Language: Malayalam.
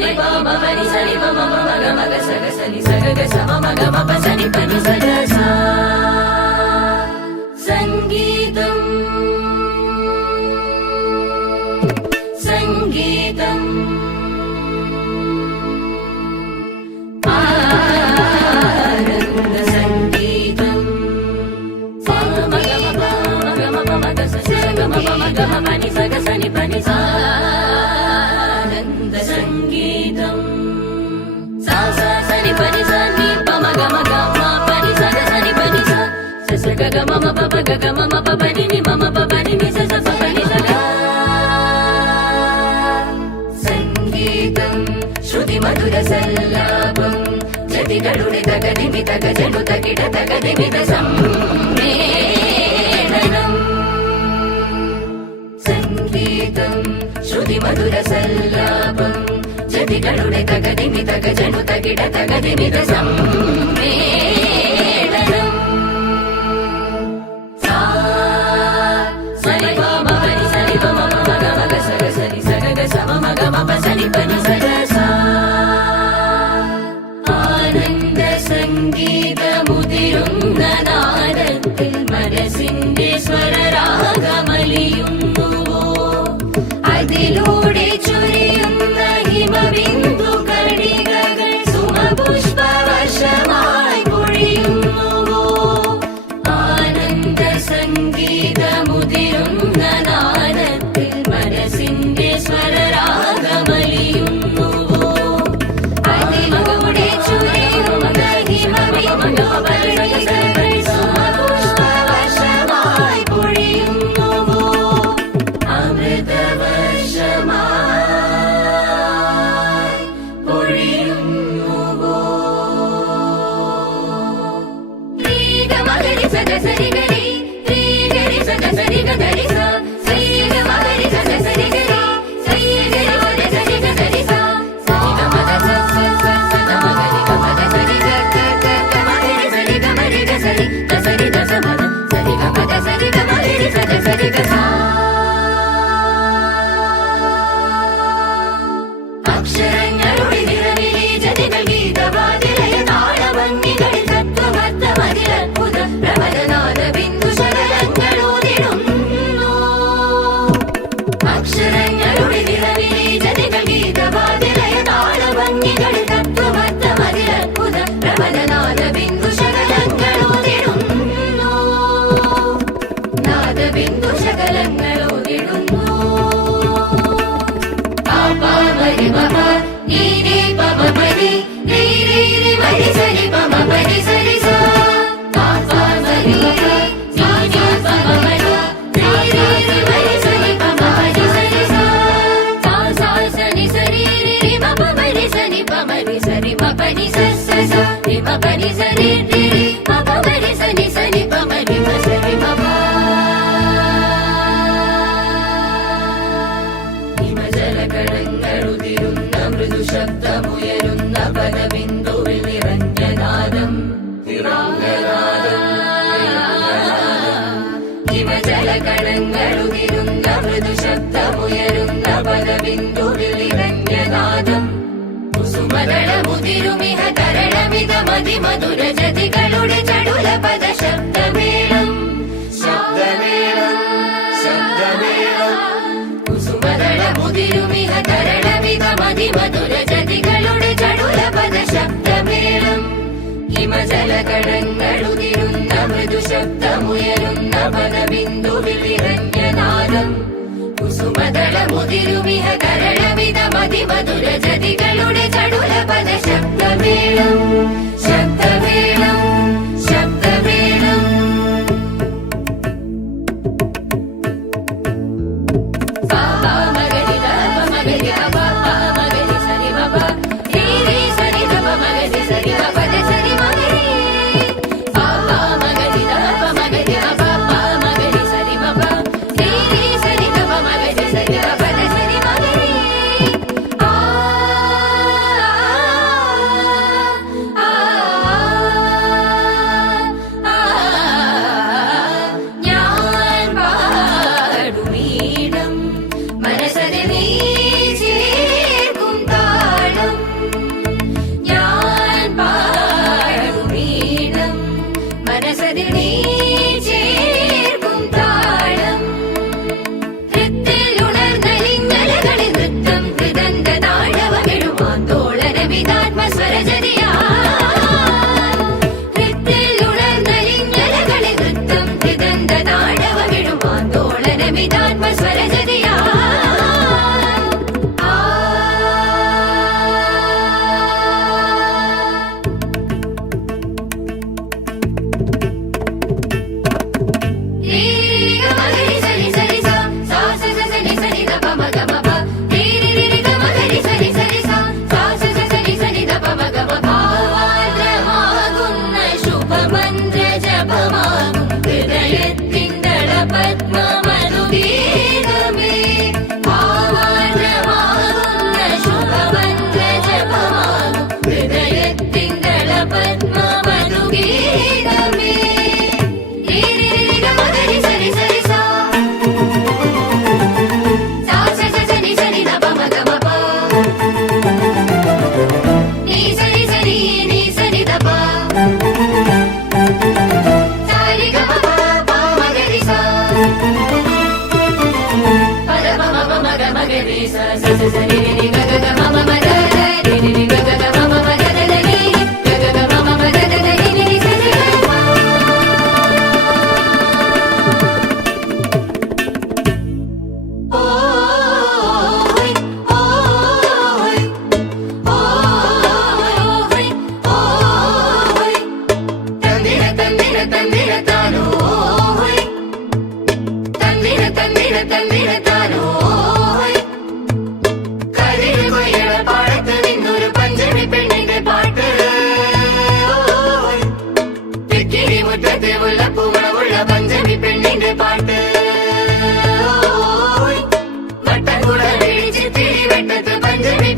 ni pa ma pa ni sa ni pa ma ma ga ma ga sa ni sa ga sa ma ma ga ma pa sa ni pa ni sa ga sa. സംഗീതം സംഗീതം ആനന്ദ സംഗീതം ആനന്ദ സംഗീതം സാ സാ സനി പനി സനി പമ ഗമ ഗമ പനി സ സനി പനി സ സ ഗ ഗ മ പ പ ഗ ഗ മ പ പനി നി മ പ പനി നി സ സ പ പനി സ ഗ. സംഗീതം ശ്രുതി മധുര സല്ലാപം ജതികളുടെ തകതിമി തക ജനു തകിട തകതിമിത സമ്മേളനം. സംഗീതം ശ്രുതി മധുര സല്ലാപം ജതികളുടെ തകതിമി തക ജനു തകിട തകതിമിത സമ്മേളനം. സാ സനി പ മ പനി സനി പ മ മ ഗ മ ഗ സ ഗ സനി സ ഗ ഗ സ മ മ ഗ മ പ സനി പനി സ ഗ സ. ആനന്ദ സംഗീതമുതിരുന്ന നാദത്തിൽ മനസ്സിന്റെ സ്വരരാഗമലിയുന്നുവോ അതിലൂടെ ചൊരിയുന്ന ഹിമബിന്ദു കണികകൾ സുമപുഷ്പവർഷമായി പൊഴിയുന്നുവോ. ആനന്ദ സംഗീതമുതിരുന്ന നാദത്തിൽ മനസ്സിന്റെ സ്വരരാഗമലിയുന്നുവോ അതിലൂടെ ചൊരിയുന്ന ഹിമബിന്ദു കണികകൾ സുമപുഷ്പവർഷമായി പൊഴിയുന്നുവോ അമൃതവർഷമായി പൊഴിയുന്നുവോ. ശ്രീഗമഗരി സഗ സരിഗരി ശ്രീഗരി സഗ സരിഗ ധരി സ ശ്രീഗമഗരി സഗ സരിഗരി ശ്രീഗരി വര സരിഗ ധരി സ സരിഗമഗ സ സ സ സ ഗമഗരി ഗമഗ സരിഗ ക ക ഗമഗരി സരിഗ മരിഗ സരി ത സരി ത സ മ സരിഗമഗ സരിഗ മരിഗ സഗ സരിഗ സ. അക്ഷരങ്ങളുടെ നിറവിലെ ജതികൾ ഗീതവാതിലയ താളഭംഗികളിൽ തത്വമർത്ഥമതിലത്ഭുത പ്രബലനാദ ബിന്ദു ശകലങ്ങളോതിടുന്നു. അക്ഷരങ്ങളുടെ നിറവിലെ ജതികൾ ഗീതവാതിലയ താളഭംഗികളിൽ തത്വമർത്ഥമതിലത്ഭുത പ്രബലനാദ ബിന്ദു ശകലങ്ങളോതിടുന്നു. നാദബിന്ദു ശകലങ്ങളോതിടുന്നു. മരി മപ നീ നീ പമ പരി നീ നീ രി മരി സരി പമ പരി സരി സ പാപ മരി മപ നീ നീ പമ പരി നീ നീ രി മരി സരി പമ പരി സരി സ സാ സാ സനി സരി രി രി മപ മരി സനി പമ രി സരി മപ നി സ സ സ രി മപ നി സരി രി രി മപ മരി സനി സനി പമ രി മ സരി മപ. ഹിമജലകണങ്ങളുതിരുന്ന മൃദുശബ്ദമുയരുന്ന പദബിന്ദുവിൽ നിറഞ്ഞനാദം ഹിമജലകണങ്ങളുതിരുന്ന മൃദുശബ്ദമുയരുന്ന പദബിന്ദുവിൽ നിറഞ്ഞനാദം. കുസുമദളമുതിരുമിഹ തരളമിത മതിമധുര ജതികളുടെ ചടുല പദ ശബ്ദമേളം ശബ്ദമേളം ശബ്ദമേളം. കുസുമദളമുതിരുമിഹ തരളമിത മതിമധുര ജതികളുടെ ചടുല പദ ശബ്ദമേളം. ഹിമജലകണങ്ങളുതിരുന്ന മൃദുശബ്ദമുയരുന്ന പദബിന്ദുവിൽ നിറഞ്ഞനാദം. കുസുമദളമുതിരുമിഹ തരളമിത മതിമധുര ജതികളുടെ ചടുല പദ ശബ്ദമേളം ശബ്ദമേളം ശബ്ദമേളം. ആ പഞ്ചമി പെണ്ണിന്റെ പാട്ട് വട്ടംകുട വിളിച്ച് തിരിവട്ടത്ത് പഞ്ചമി